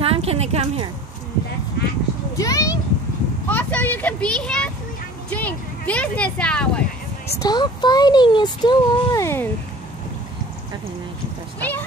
time can they come here? During, also you can be here during business hours. Stop fighting, it's still on. Okay, now you can start.